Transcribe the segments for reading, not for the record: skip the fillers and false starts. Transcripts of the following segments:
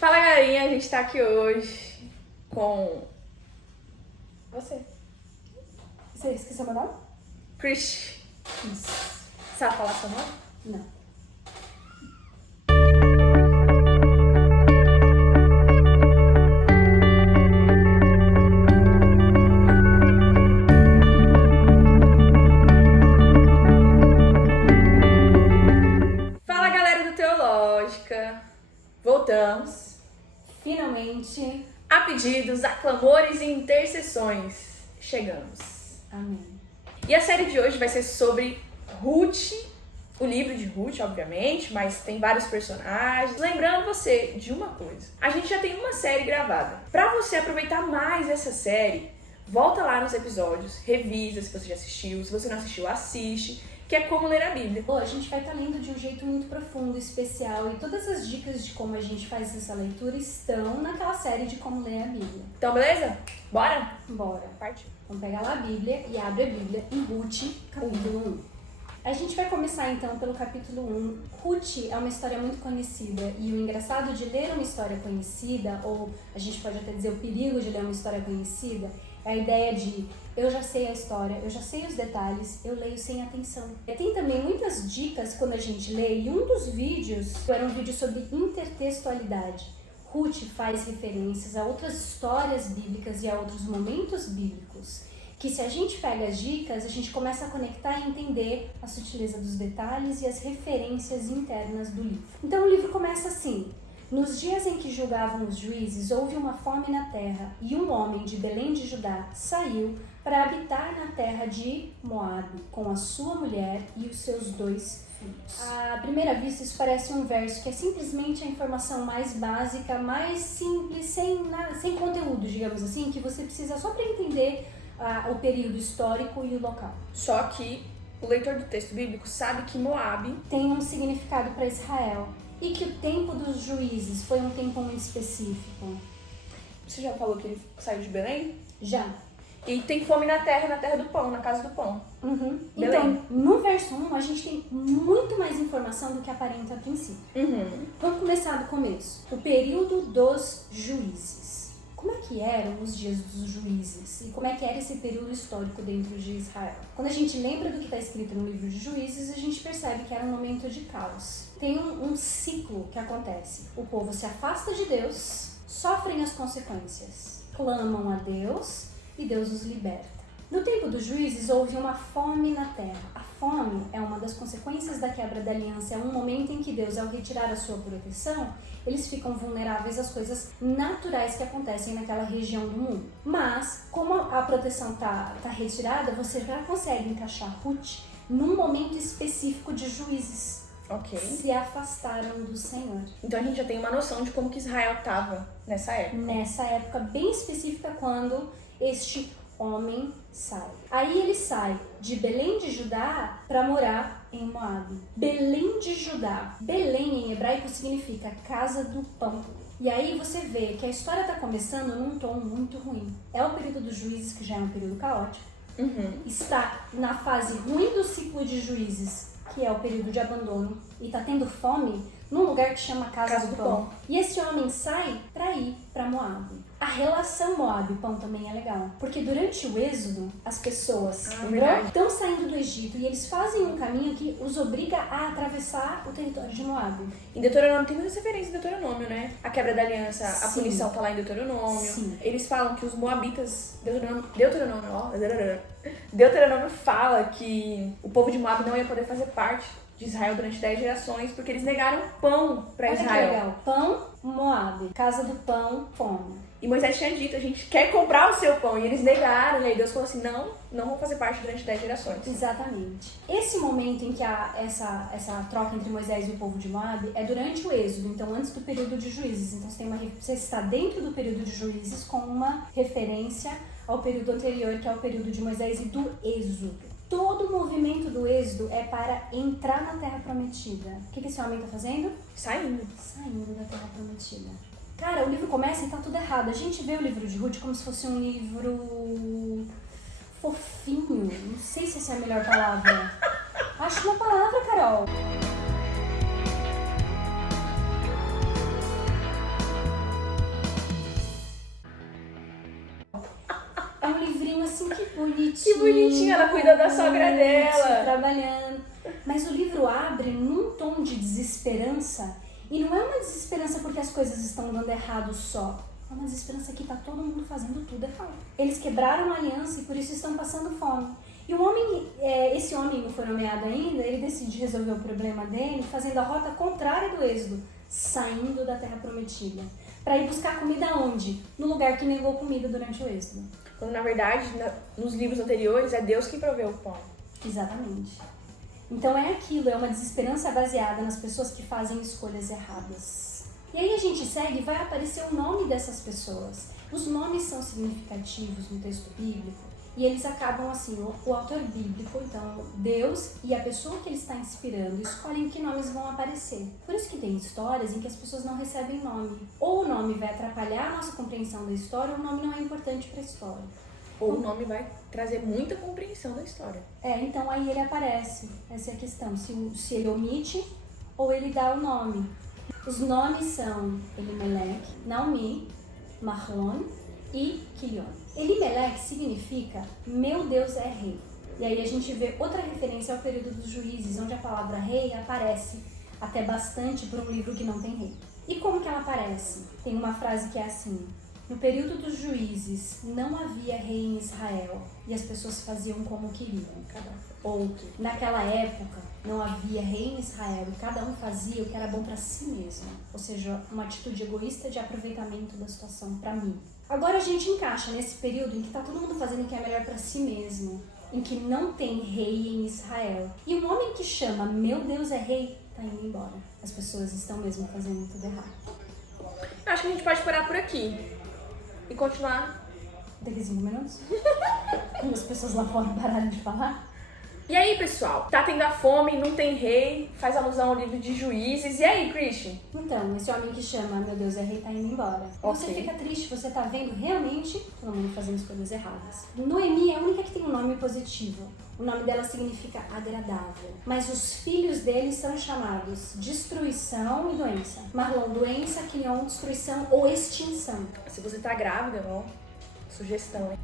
Fala, galerinha, a gente tá aqui hoje com você, Você esqueceu meu nome? Chris. Isso. Sabe falar seu nome? Não. Fala, galera do Teológica. Voltamos Finalmente. a pedidos, a clamores e intercessões. Chegamos. Amém. E a série de hoje vai ser sobre Ruth, o livro de Ruth, obviamente, mas tem vários personagens. Lembrando você de uma coisa, a gente já tem uma série gravada. Pra você aproveitar mais essa série, volta lá nos episódios, revisa se você já assistiu, se você não assistiu, assiste, que é como ler a Bíblia. Bom, a gente vai estar lendo de um jeito muito profundo, especial, e todas as dicas de como a gente faz essa leitura estão naquela série de como ler a Bíblia. Então, beleza? Bora? Bora. Partiu. Vamos pegar lá a Bíblia e abre a Bíblia em Ruth, capítulo 1. A gente vai começar então pelo capítulo 1. Ruth é uma história muito conhecida, e o engraçado de ler uma história conhecida, ou a gente pode até dizer o perigo de ler uma história conhecida, é a ideia de eu já sei a história, eu já sei os detalhes, eu leio sem atenção. E tem também muitas dicas quando a gente lê, e um dos vídeos era um vídeo sobre intertextualidade. Ruth faz referências a outras histórias bíblicas e a outros momentos bíblicos, que se a gente pega as dicas, a gente começa a conectar e entender a sutileza dos detalhes e as referências internas do livro. Então o livro começa assim: nos dias em que julgavam os juízes, houve uma fome na terra, e um homem de Belém de Judá saiu para habitar na terra de Moabe, com a sua mulher e os seus 2 filhos. À primeira vista, isso parece um verso que é simplesmente a informação mais básica, mais simples, sem conteúdo, digamos assim, que você precisa só para entender o período histórico e o local. Só que o leitor do texto bíblico sabe que Moabe Tem um significado para Israel, e que o tempo dos juízes foi um tempo muito específico. Você já falou que ele saiu de Belém? Já. E tem fome na terra do pão, na casa do pão. Uhum. Belém. Então, no verso 1, a gente tem muito mais informação do que aparenta a princípio. Vamos começar do começo. O período dos juízes. Como é que eram os dias dos juízes? E como é que era esse período histórico dentro de Israel? Quando a gente lembra do que está escrito no livro de Juízes, a gente percebe que era um momento de caos. Tem um ciclo que acontece. O povo se afasta de Deus, sofrem as consequências, clamam a Deus e Deus os liberta. No tempo dos juízes, houve uma fome na terra. A fome é uma das consequências da quebra da aliança. É um momento em que Deus, ao retirar a sua proteção, eles ficam vulneráveis às coisas naturais que acontecem naquela região do mundo. Mas, como a proteção tá retirada, você já consegue encaixar Ruth num momento específico de juízes. Ok. Se afastaram do Senhor. Então a gente já tem uma noção de como que Israel estava nessa época. Nessa época bem específica, quando este homem sai. Aí ele sai de Belém de Judá para morar em Moabe. Belém de Judá. Belém em hebraico significa casa do pão. E aí você vê que a história está começando num tom muito ruim. É o período dos juízes, que já é um período caótico. Está na fase ruim do ciclo de juízes, que é o período de abandono, e está tendo fome num lugar que chama Casa do Pão. E esse homem sai para ir para Moabe. A relação Moabe-Pão também é legal, porque durante o êxodo, as pessoas estão saindo do Egito e eles fazem um caminho que os obriga a atravessar o território de Moabe. Em Deuteronômio tem muitas referências em Deuteronômio, né? A quebra da aliança, a Sim. punição tá lá em Deuteronômio. Sim. Eles falam que os moabitas... Deuteronômio fala que o povo de Moab não ia poder fazer parte de Israel durante 10 gerações porque eles negaram pão para Olha Israel. que legal. Pão, Moabe. Casa do Pão, fome. E Moisés tinha dito, a gente quer comprar o seu pão. E eles negaram, e aí Deus falou assim, não vão fazer parte durante 10 gerações. Exatamente. Esse momento em que há essa troca entre Moisés e o povo de Moabe é durante o êxodo, então antes do período de juízes. Então você está dentro do período de juízes com uma referência ao período anterior, que é o período de Moisés e do êxodo. Todo o movimento do êxodo é para entrar na Terra Prometida. O que esse homem está fazendo? Saindo Saindo da Terra Prometida. Cara, o livro começa e tá tudo errado. A gente vê o livro de Ruth como se fosse um livro fofinho. Não sei se essa é a melhor palavra. Acho uma palavra, Carol. um livrinho assim, que bonitinho. Que bonitinho, ela cuida da sogra dela. Trabalhando. Mas o livro abre num tom de desesperança. E não é uma desesperança porque as coisas estão dando errado só. É uma desesperança que tá todo mundo fazendo tudo errado. Eles quebraram a aliança e por isso estão passando fome. E o homem, esse homem não foi nomeado ainda, ele decide resolver o problema dele fazendo a rota contrária do êxodo, saindo da terra prometida. Para ir buscar comida onde? No lugar que negou comida durante o êxodo. Quando na verdade, nos livros anteriores, é Deus quem proveu o pão. Exatamente. Então é aquilo, é uma desesperança baseada nas pessoas que fazem escolhas erradas. E aí a gente segue e vai aparecer o nome dessas pessoas. Os nomes são significativos no texto bíblico. E eles acabam assim, o autor bíblico, então Deus e a pessoa que ele está inspirando escolhem que nomes vão aparecer. Por isso que tem histórias em que as pessoas não recebem nome. Ou o nome vai atrapalhar a nossa compreensão da história, ou o nome não é importante para a história. Ou o nome vai trazer muita compreensão da história. Então aí ele aparece. Essa é a questão, se ele omite ou ele dá o nome. Os nomes são Elimelec, Naomi, Mahlon e Quilion. Elimelec significa meu Deus é rei. E aí a gente vê outra referência ao período dos juízes, onde a palavra rei aparece até bastante para um livro que não tem rei. E como que ela aparece? Tem uma frase que é assim: no período dos juízes não havia rei em Israel e as pessoas faziam como queriam. Ou naquela época não havia rei em Israel e cada um fazia o que era bom para si mesmo. Ou seja, uma atitude egoísta de aproveitamento da situação para mim. Agora a gente encaixa nesse período em que está todo mundo fazendo o que é melhor para si mesmo, em que não tem rei em Israel. E um homem que chama meu Deus é rei está indo embora. As pessoas estão mesmo fazendo tudo errado. Eu acho que a gente pode parar por aqui e continuar. Daqui 5 minutos? Quando as pessoas lá fora pararam de falar? E aí, pessoal? Tá tendo a fome, não tem rei, faz alusão ao livro de Juízes. E aí, Christian? Então, esse homem que chama meu Deus é rei tá indo embora. Você fica triste, você tá vendo realmente todo mundo fazendo as coisas erradas. Noemi é a única que tem um nome positivo. O nome dela significa agradável. Mas os filhos dele são chamados destruição e doença. Mahlon, doença, Quilion, destruição ou extinção. Se você tá grávida, ó, sugestão, hein?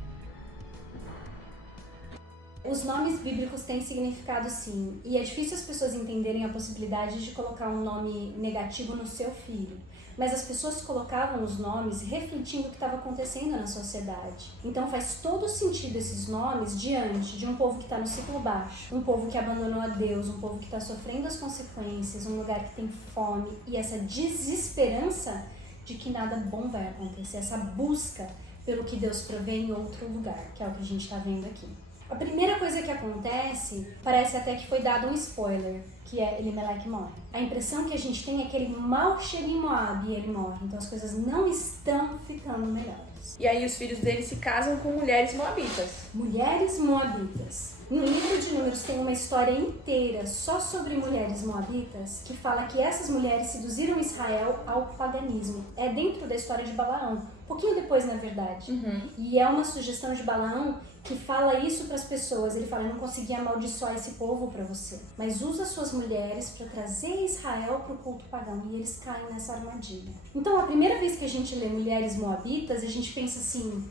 Os nomes bíblicos têm significado sim, e é difícil as pessoas entenderem a possibilidade de colocar um nome negativo no seu filho. Mas as pessoas colocavam os nomes refletindo o que estava acontecendo na sociedade. Então faz todo sentido esses nomes diante de um povo que está no ciclo baixo, um povo que abandonou a Deus, um povo que está sofrendo as consequências, um lugar que tem fome e essa desesperança de que nada bom vai acontecer, essa busca pelo que Deus provê em outro lugar, que é o que a gente está vendo aqui. A primeira coisa que acontece, parece até que foi dado um spoiler, que é Elimelec morre. A impressão que a gente tem é que ele mal chega em Moab e ele morre, então as coisas não estão ficando melhores. E aí os filhos dele se casam com mulheres moabitas. Mulheres moabitas. No livro de Números tem uma história inteira só sobre mulheres moabitas, que fala que essas mulheres seduziram Israel ao paganismo. É dentro da história de Balaão, um pouquinho depois na verdade. E é uma sugestão de Balaão que fala isso para as pessoas. Ele fala: eu não consegui amaldiçoar esse povo para você, mas usa suas mulheres para trazer Israel para o culto pagão. E eles caem nessa armadilha. Então, a primeira vez que a gente lê mulheres moabitas, a gente pensa assim: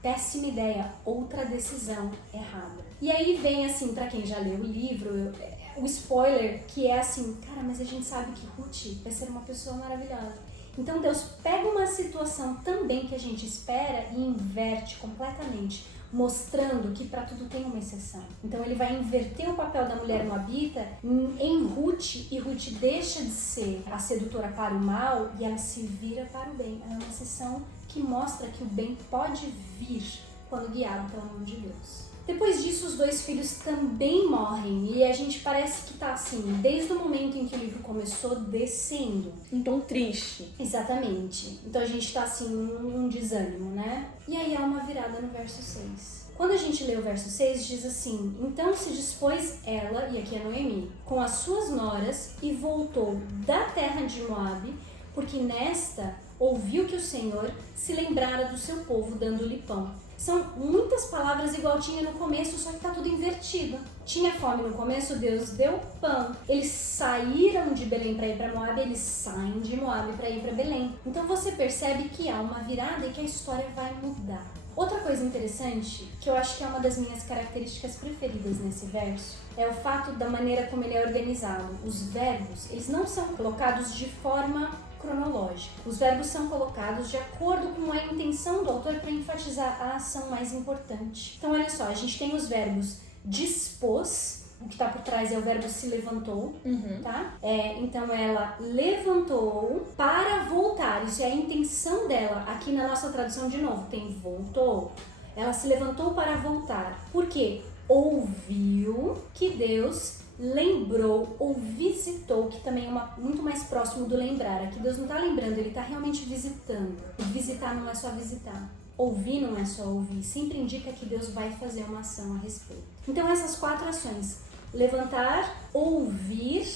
péssima ideia, outra decisão errada. E aí vem assim, para quem já leu o livro, o spoiler, que é assim: cara, mas a gente sabe que Ruth vai ser uma pessoa maravilhosa. Então Deus pega uma situação também que a gente espera e inverte completamente, mostrando que para tudo tem uma exceção. Então ele vai inverter o papel da mulher moabita em Ruth, e Ruth deixa de ser a sedutora para o mal e ela se vira para o bem. É uma exceção que mostra que o bem pode vir quando guiado pelo nome de Deus. Depois disso, os dois filhos também morrem e a gente parece que tá assim, desde o momento em que o livro começou, descendo. Um tom triste. Exatamente. Então a gente tá assim, num desânimo, né? E aí há uma virada no verso 6. Quando a gente lê o verso 6, diz assim: então se dispôs ela, e aqui é Noemi, com as suas noras e voltou da terra de Moabe, porque nesta ouviu que o Senhor se lembrara do seu povo, dando-lhe pão. São muitas palavras igual tinha no começo, só que tá tudo invertido. Tinha fome no começo, Deus deu pão. Eles saíram de Belém para ir para Moab, eles saem de Moab para ir para Belém. Então você percebe que há uma virada e que a história vai mudar. Outra coisa interessante, que eu acho que é uma das minhas características preferidas nesse verso, é o fato da maneira como ele é organizado. Os verbos, eles não são colocados de forma cronológica. Os verbos são colocados de acordo com a intenção do autor para enfatizar a ação mais importante. Então, olha só, a gente tem os verbos dispôs, o que está por trás é o verbo se levantou, tá? Então, ela levantou para voltar. Isso é a intenção dela. Aqui na nossa tradução, de novo, tem voltou. Ela se levantou para voltar. Por quê? Ouviu que Deus lembrou ou visitou, que também é muito mais próximo do lembrar. Aqui Deus não está lembrando, ele está realmente visitando. E visitar não é só visitar. Ouvir não é só ouvir. Sempre indica que Deus vai fazer uma ação a respeito. Então essas 4 ações, levantar, ouvir,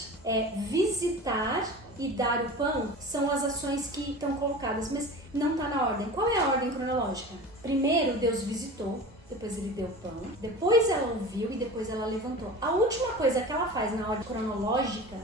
visitar e dar o pão, são as ações que estão colocadas, mas não está na ordem. Qual é a ordem cronológica? Primeiro Deus visitou, depois ele deu pão, depois ela ouviu e depois ela levantou. A última coisa que ela faz na ordem cronológica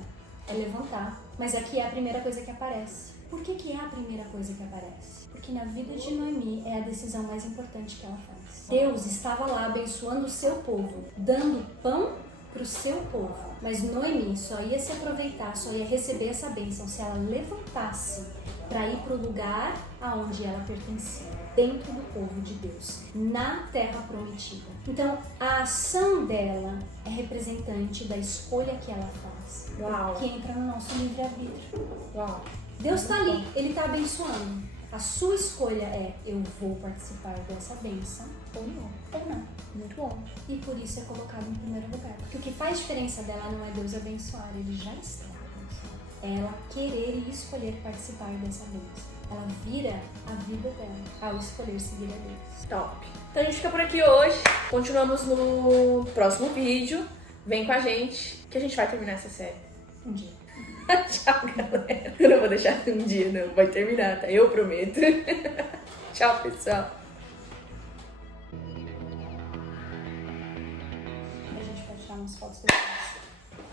é levantar, mas aqui é a primeira coisa que aparece. Por que é a primeira coisa que aparece? Porque na vida de Noemi é a decisão mais importante que ela faz. Deus estava lá abençoando o seu povo, dando pão para o seu povo, mas Noemi só ia se aproveitar, só ia receber essa bênção se ela levantasse para ir para o lugar aonde ela pertencia, dentro do povo de Deus, na terra prometida. Então, a ação dela é representante da escolha que ela faz, que entra no nosso livre-arbítrio. Deus está ali, Ele está abençoando. A sua escolha é: eu vou participar dessa bênção ou não. Muito bom. E por isso é colocado em primeiro lugar. Porque o que faz diferença dela não é Deus abençoar, Ele já está abençoando. É ela querer e escolher participar dessa bênção. Ela vira a vida dela ao escolher seguir a Deus. Top. Então a gente fica por aqui hoje. Continuamos no próximo vídeo. Vem com a gente que a gente vai terminar essa série. Um dia. Tchau, galera. Eu não vou deixar um dia, não. Vai terminar, tá? Eu prometo. Tchau, pessoal. A gente pode tirar umas fotos depois.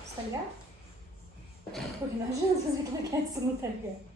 Você tá ligado? Porque não adianta fazer aquela que você não tá ligado.